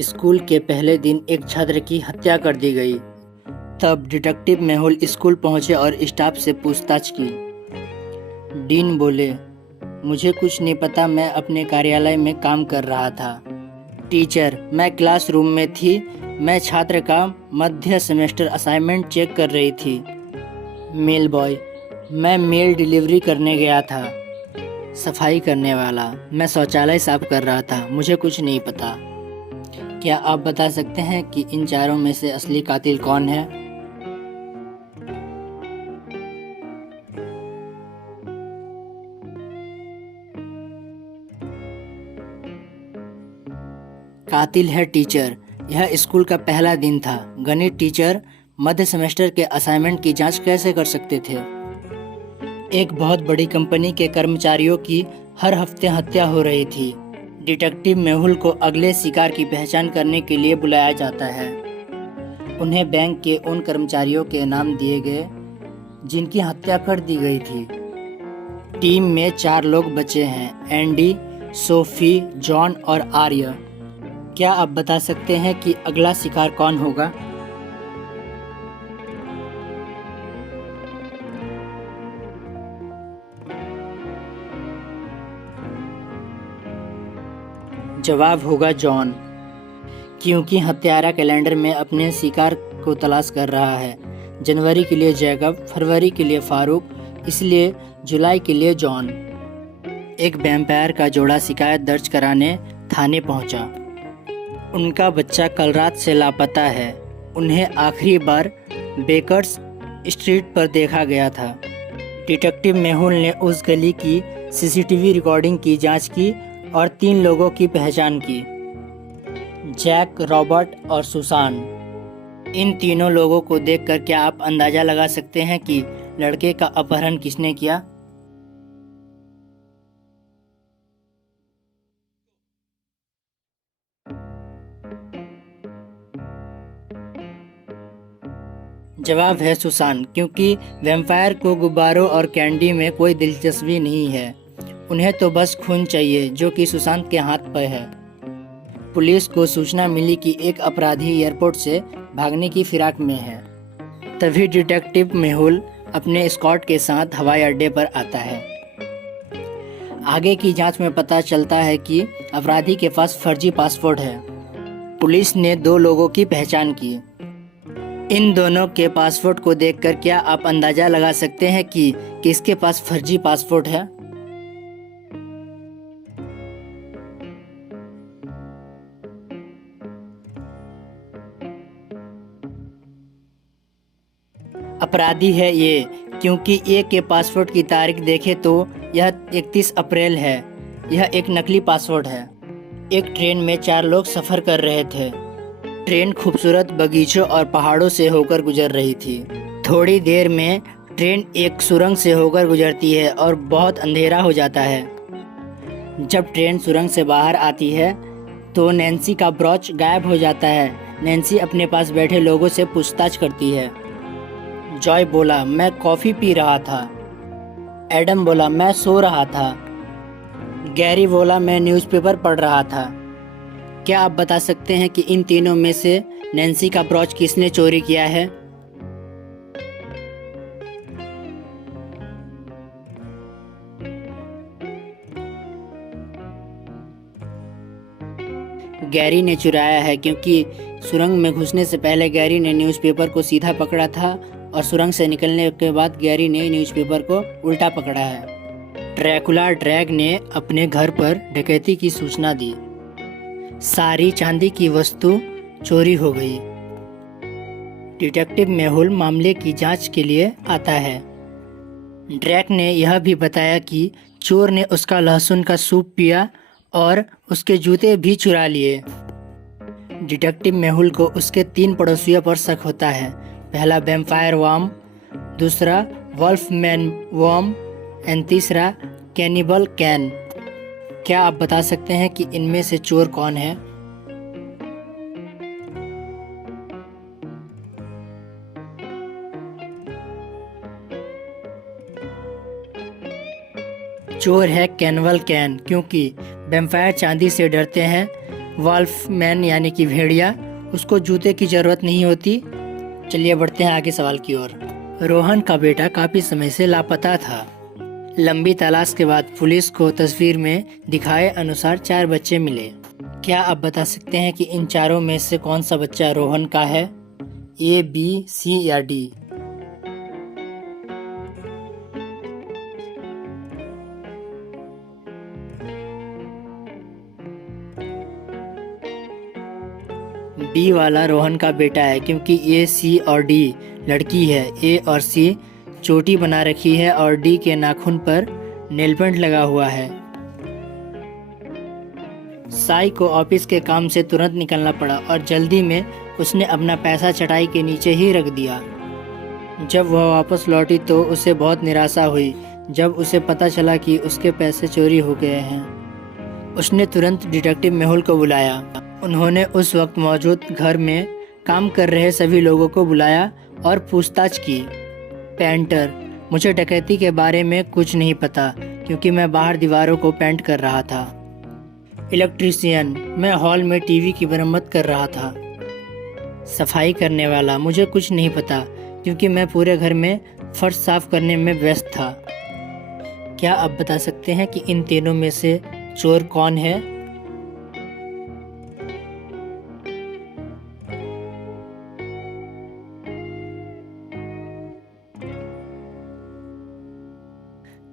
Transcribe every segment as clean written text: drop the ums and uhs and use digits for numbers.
School के पहले दिन एक छात्र की हत्या कर दी गई। तब डिटेक्टिव मेहुल स्कूल पहुंचे और स्टाफ से पूछताछ की। डीन बोले, मुझे कुछ नहीं पता, मैं अपने कार्यालय में काम कर रहा था। टीचर, मैं क्लासरूम में थी, मैं छात्र का मध्य सेमेस्टर असाइनमेंट चेक कर रही थी। मेल बॉय, मैं मेल डिलीवरी करने गया था। सफाई करने वाला, मैं शौचालय साफ कर रहा था, मुझे कुछ नहीं पता। क्या आप बता सकते हैं कि इन चारों में से असली कातिल कौन है? कातिल है टीचर। यह स्कूल का पहला दिन था। गणित टीचर मध्य सेमेस्टर के असाइनमेंट की जांच कैसे कर सकते थे? एक बहुत बड़ी कंपनी के कर्मचारियों की हर हफ्ते हत्या हो रही थी। डिटेक्टिव मेहुल को अगले शिकार की पहचान करने के लिए बुलाया जाता है। उन्हें बैंक के उन कर्मचारियों के नाम दिए गए जिनकी हत्या कर दी गई थी। टीम में 4 लोग बचे हैं, एंडी, सोफी, जॉन और आर्य। क्या आप बता सकते हैं कि अगला शिकार कौन होगा? जवाब होगा जॉन, क्योंकि हत्यारा कैलेंडर में अपने शिकार को तलाश कर रहा है। जनवरी के लिए जैकब, फरवरी के लिए फारूक, इसलिए जुलाई के लिए जॉन। एक वैम्पायर का जोड़ा शिकायत दर्ज कराने थाने पहुंचा। उनका बच्चा कल रात से लापता है। उन्हें आखिरी बार बेकर्स स्ट्रीट पर देखा गया था। डिटेक्टिव मेहुल ने उस गली की सीसीटीवी रिकॉर्डिंग की जांच की और 3 लोगों की पहचान की, जैक, रॉबर्ट और सुसान। इन तीनों लोगों को देखकर क्या आप अंदाजा लगा सकते हैं कि लड़के का अपहरण किसने किया? जवाब है सुसान, क्योंकि वैम्पायर को गुब्बारों और कैंडी में कोई दिलचस्पी नहीं है। उन्हें तो बस खून चाहिए, जो कि सुशांत के हाथ पर है। पुलिस को सूचना मिली कि एक अपराधी एयरपोर्ट से भागने की फिराक में है। तभी डिटेक्टिव मेहुल अपने स्क्वाड के साथ हवाई अड्डे पर आता है। आगे की जांच में पता चलता है कि अपराधी के पास फर्जी पासपोर्ट है। पुलिस ने 2 लोगों की पहचान की। इन दोनों के पासपोर्ट को देखकर क्या आप अंदाजा लगा सकते हैं कि किसके पास फर्जी पासपोर्ट है? अपराधी है ये, क्योंकि एक के पासपोर्ट की तारीख देखें तो यह 31 अप्रैल है। यह एक नकली पासपोर्ट है। एक ट्रेन में 4 लोग सफ़र कर रहे थे। ट्रेन खूबसूरत बगीचों और पहाड़ों से होकर गुजर रही थी। थोड़ी देर में ट्रेन एक सुरंग से होकर गुजरती है और बहुत अंधेरा हो जाता है। जब ट्रेन सुरंग से बाहर आती है तो नैन्सी का ब्रॉच गायब हो जाता है। नैन्सी अपने पास बैठे लोगों से पूछताछ करती है। जॉय बोला, मैं कॉफ़ी पी रहा था। एडम बोला, मैं सो रहा था। गैरी बोला, मैं न्यूज़पेपर पढ़ रहा था। क्या आप बता सकते हैं कि इन तीनों में से नैन्सी का ब्रॉच किसने चोरी किया है? गैरी ने चुराया है, क्योंकि सुरंग में घुसने से पहले गैरी ने न्यूज़पेपर को सीधा पकड़ा था और सुरंग से निकलने के बाद गैरी ने न्यूज़पेपर को उल्टा पकड़ा है। ड्रैकुला ड्रैग ने अपने घर पर डकैती की सूचना दी। सारी चांदी की वस्तु चोरी हो गई। डिटेक्टिव मेहुल मामले की जांच के लिए आता है। ड्रैक ने यह भी बताया कि चोर ने उसका लहसुन का सूप पिया और उसके जूते भी चुरा लिए। डिटेक्टिव मेहुल को उसके 3 पड़ोसियों पर शक होता है। पहला वैम्पायर वर्म, दूसरा वॉल्फमैन वर्म एंड तीसरा कैनिबल कैन। क्या आप बता सकते हैं कि इनमें से चोर कौन है? चोर है कैनिबल कैन, क्योंकि वैम्पायर चांदी से डरते हैं वॉल्फमैन यानी कि भेड़िया, उसको जूते की जरूरत नहीं होती। चलिए बढ़ते हैं आगे सवाल की ओर। रोहन का बेटा काफी समय से लापता था। लंबी तलाश के बाद पुलिस को तस्वीर में दिखाए अनुसार 4 बच्चे मिले। क्या आप बता सकते हैं कि इन चारों में से कौन सा बच्चा रोहन का है? ए, बी, सी या डी? बी वाला रोहन का बेटा है, क्योंकि ए, सी और डी लड़की है। ए और सी चोटी बना रखी है और डी के नाखून पर नेल पेंट लगा हुआ है। साई को ऑफिस के काम से तुरंत निकलना पड़ा और जल्दी में उसने अपना पैसा चटाई के नीचे ही रख दिया। जब वह वापस लौटी तो उसे बहुत निराशा हुई जब उसे पता चला कि उसके पैसे चोरी हो गए हैं। उसने तुरंत डिटेक्टिव मेहुल को बुलाया। उन्होंने उस वक्त मौजूद घर में काम कर रहे सभी लोगों को बुलाया और पूछताछ की। पेंटर, मुझे डकैती के बारे में कुछ नहीं पता क्योंकि मैं बाहर दीवारों को पेंट कर रहा था। इलेक्ट्रीशियन, मैं हॉल में टीवी की मरम्मत कर रहा था। सफाई करने वाला, मुझे कुछ नहीं पता क्योंकि मैं पूरे घर में फर्श साफ करने में व्यस्त था। क्या आप बता सकते हैं कि इन तीनों में से चोर कौन है?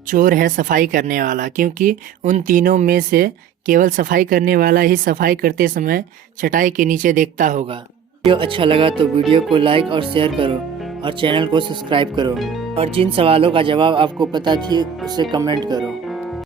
चोर है सफाई करने वाला, क्योंकि उन तीनों में से केवल सफाई करने वाला ही सफाई करते समय चटाई के नीचे देखता होगा। वीडियो अच्छा लगा तो वीडियो को लाइक और शेयर करो और चैनल को सब्सक्राइब करो, और जिन सवालों का जवाब आपको पता थी उसे कमेंट करो।